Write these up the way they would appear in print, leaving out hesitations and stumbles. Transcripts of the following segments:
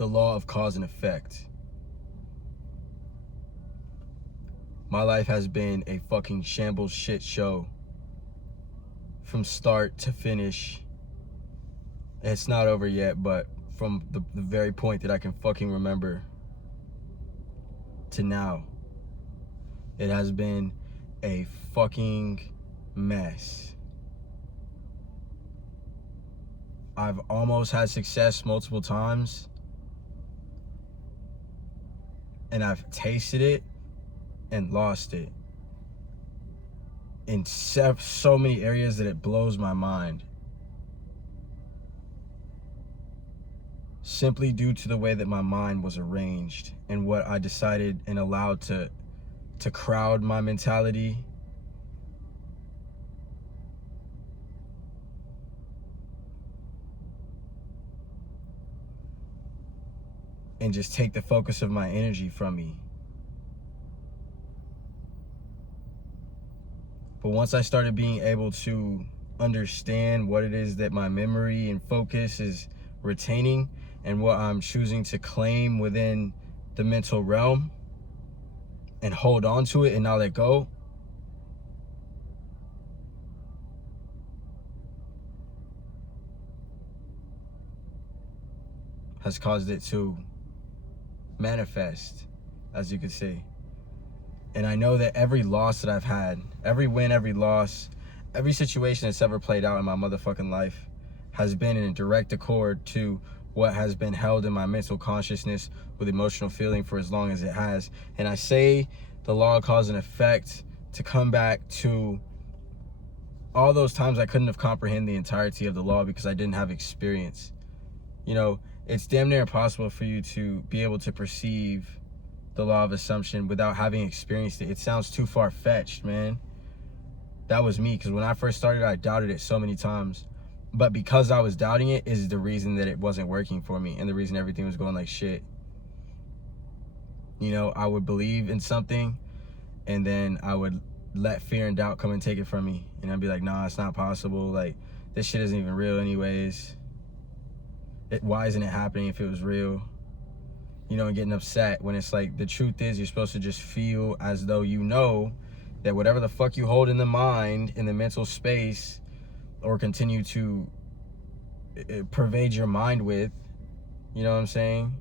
the law of cause and effect. My life has been a fucking shambles shit show from start to finish. It's not over yet, but from the very point that I can fucking remember to now, it has been a fucking mess. I've almost had success multiple times, and I've tasted it and lost it in so many areas that it blows my mind, simply due to the way that my mind was arranged and what I decided and allowed to crowd my mentality. And just take the focus of my energy from me. But once I started being able to understand what it is that my memory and focus is retaining and what I'm choosing to claim within the mental realm and hold on to it and not let go, has caused it to manifest, as you could see. And I know that every loss that I've had, every win, every loss, every situation that's ever played out in my motherfucking life has been in direct accord to what has been held in my mental consciousness with emotional feeling for as long as it has. And I say the law of cause and effect to come back to all those times I couldn't have comprehended the entirety of the law because I didn't have experience. You know, it's damn near impossible for you to be able to perceive the law of assumption without having experienced it. It sounds too far-fetched, man. That was me, because when I first started, I doubted it so many times. But because I was doubting it is the reason that it wasn't working for me and the reason everything was going like shit. You know, I would believe in something and then I would let fear and doubt come and take it from me. And I'd be like, nah, it's not possible. Like, this shit isn't even real anyways. Why isn't it happening if it was real? You know, and getting upset when it's like, the truth is you're supposed to just feel as though you know that whatever the fuck you hold in the mind, in the mental space, or continue to pervade your mind with, you know what I'm saying,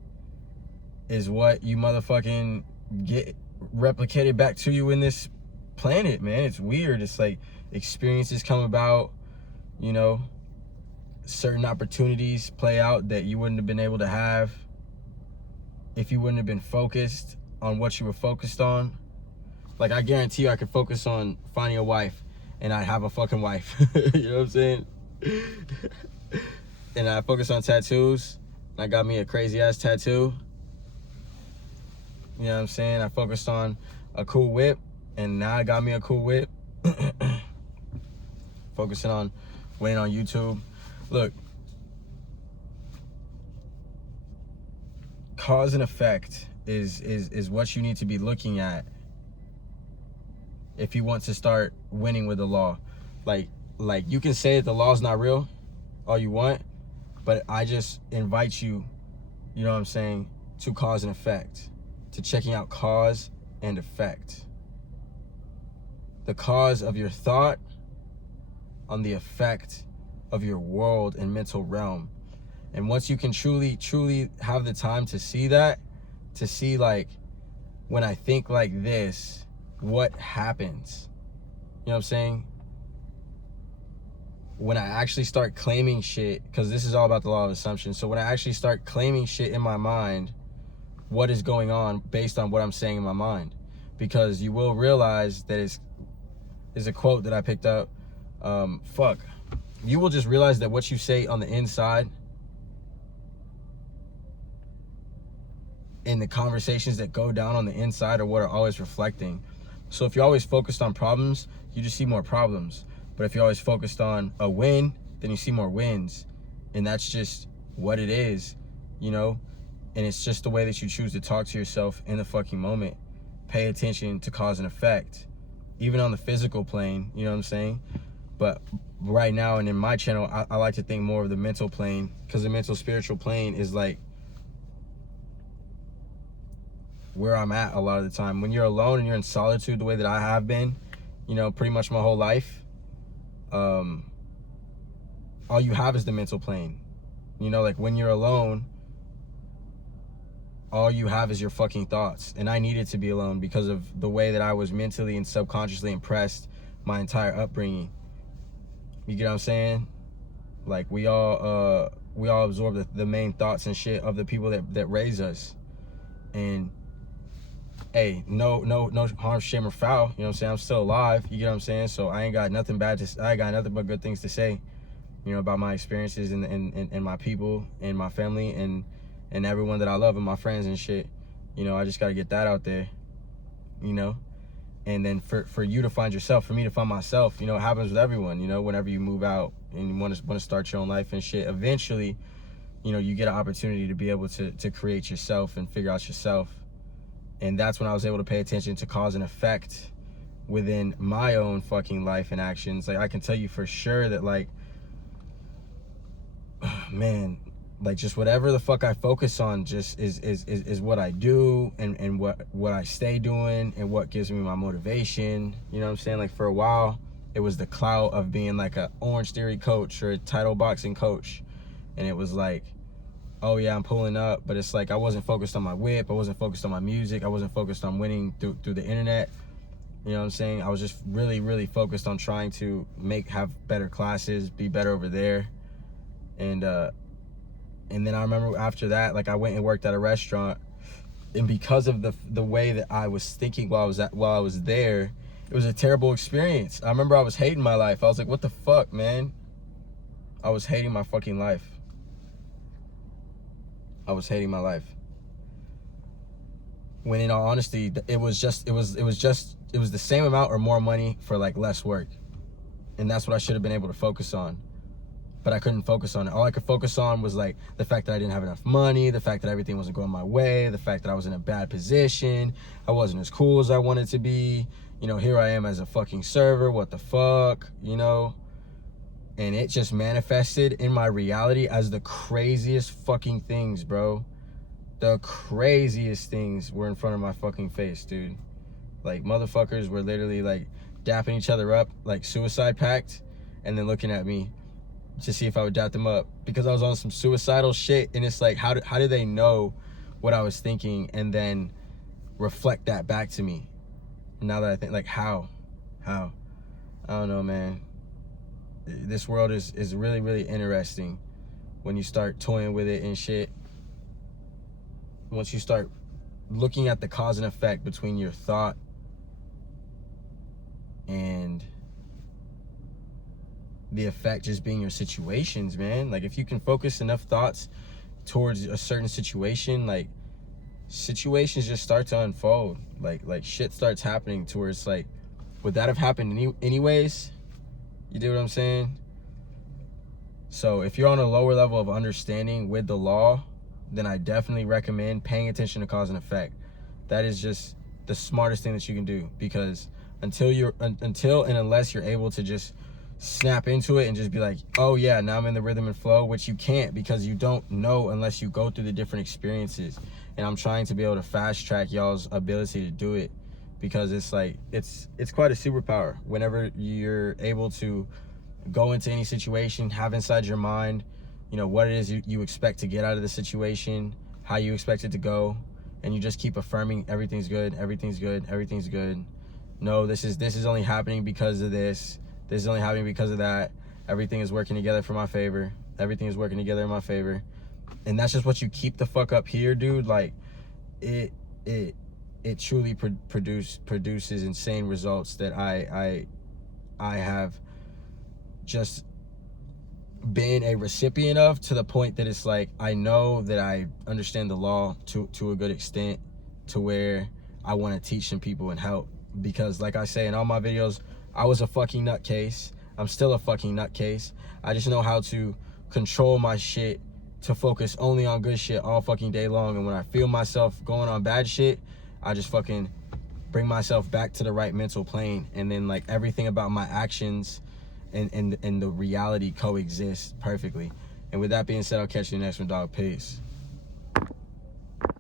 is what you motherfucking get replicated back to you in this planet, man. It's weird. It's like experiences come about, you know, certain opportunities play out that you wouldn't have been able to have if you wouldn't have been focused on what you were focused on. Like, I guarantee you I could focus on finding a wife and I'd have a fucking wife. You know what I'm saying? And I focus on tattoos and I got me a crazy ass tattoo. You know what I'm saying? I focused on a cool whip and now I got me a cool whip. Focusing on winning on YouTube. Look, cause and effect is what you need to be looking at if you want to start winning with the law. Like you can say that the law's not real all you want, but I just invite you, you know what I'm saying, to cause and effect, to checking out cause and effect. The cause of your thought on the effect of your world and mental realm. And once you can truly have the time to see that, to see, like, when I think like this, what happens? You know what I'm saying? When I actually start claiming shit, because this is all about the law of assumption. So when I actually start claiming shit in my mind, what is going on based on what I'm saying in my mind? Because you will realize that is a quote that I picked up. You will just realize that what you say on the inside and the conversations that go down on the inside are what are always reflecting. So if you're always focused on problems, you just see more problems. But if you're always focused on a win, then you see more wins. And that's just what it is, you know? And it's just the way that you choose to talk to yourself in the fucking moment. Pay attention to cause and effect, even on the physical plane, you know what I'm saying? But right now and in my channel, I like to think more of the mental plane, because the mental spiritual plane is like where I'm at a lot of the time. When you're alone and you're in solitude the way that I have been, you know, pretty much my whole life, all you have is the mental plane. You know, like when you're alone, all you have is your fucking thoughts. And I needed to be alone because of the way that I was mentally and subconsciously impressed my entire upbringing. You get what I'm saying? Like we all absorb the main thoughts and shit of the people that raise us. And hey, no harm, shame, or foul. You know what I'm saying? I'm still alive. You get what I'm saying? So I ain't got nothing bad to. I got nothing but good things to say. You know, about my experiences and my people and my family and everyone that I love and my friends and shit. You know, I just gotta get that out there. You know, and then for you to find yourself, for me to find myself. You know, it happens with everyone. You know, whenever you move out and you want to start your own life and shit, eventually, you know, you get an opportunity to be able to create yourself and figure out yourself. And that's when I was able to pay attention to cause and effect within my own fucking life and actions. Like, I can tell you for sure that, like, man, like, just whatever the fuck I focus on just is what I do and what I stay doing and what gives me my motivation. You know what I'm saying? Like, for a while, it was the clout of being like a Orange Theory coach or a title boxing coach. And it was like, oh yeah, I'm pulling up, but it's like I wasn't focused on my whip, I wasn't focused on my music, I wasn't focused on winning through the internet. You know what I'm saying? I was just really focused on trying to have better classes, be better over there. And then I remember after that, like, I went and worked at a restaurant, and because of the way that I was thinking while I was there, it was a terrible experience. I remember I was hating my life. I was like, what the fuck, man? I was hating my fucking life. I was hating my life. When in all honesty, it was the same amount or more money for like less work. And that's what I should have been able to focus on. But I couldn't focus on it. All I could focus on was like the fact that I didn't have enough money, the fact that everything wasn't going my way, the fact that I was in a bad position, I wasn't as cool as I wanted to be. You know, here I am as a fucking server, what the fuck, you know? And it just manifested in my reality as the craziest fucking things, bro. The craziest things were in front of my fucking face, dude. Like, motherfuckers were literally, like, dapping each other up, like, suicide pact, and then looking at me to see if I would dap them up. Because I was on some suicidal shit, and it's like, how do they know what I was thinking and then reflect that back to me? Now that I think, like, how? I don't know, man. This world is really interesting when you start toying with it and shit. Once you start looking at the cause and effect between your thought and the effect just being your situations, man. Like, if you can focus enough thoughts towards a certain situation, like, situations just start to unfold. Like shit starts happening to where it's like, would that have happened anyways? You do what I'm saying? So if you're on a lower level of understanding with the law, then I definitely recommend paying attention to cause and effect. That is just the smartest thing that you can do, because until and unless you're able to just snap into it and just be like, oh yeah, now I'm in the rhythm and flow, which you can't, because you don't know unless you go through the different experiences. And I'm trying to be able to fast track y'all's ability to do it, because it's like, it's quite a superpower whenever you're able to go into any situation, have inside your mind, you know, what it is you expect to get out of the situation, how you expect it to go, and you just keep affirming everything's good, everything's good, everything's good. No, this is only happening because of this. This is only happening because of that. Everything is working together for my favor. Everything is working together in my favor. And that's just what you keep the fuck up here, dude. Like, it truly produces insane results that I have just been a recipient of, to the point that it's like, I know that I understand the law to a good extent, to where I want to teach some people and help. Because like I say in all my videos, I was a fucking nutcase. I'm still a fucking nutcase. I just know how to control my shit to focus only on good shit all fucking day long. And when I feel myself going on bad shit, I just fucking bring myself back to the right mental plane. And then, like, everything about my actions and the reality coexist perfectly. And with that being said, I'll catch you in the next one, dog. Peace.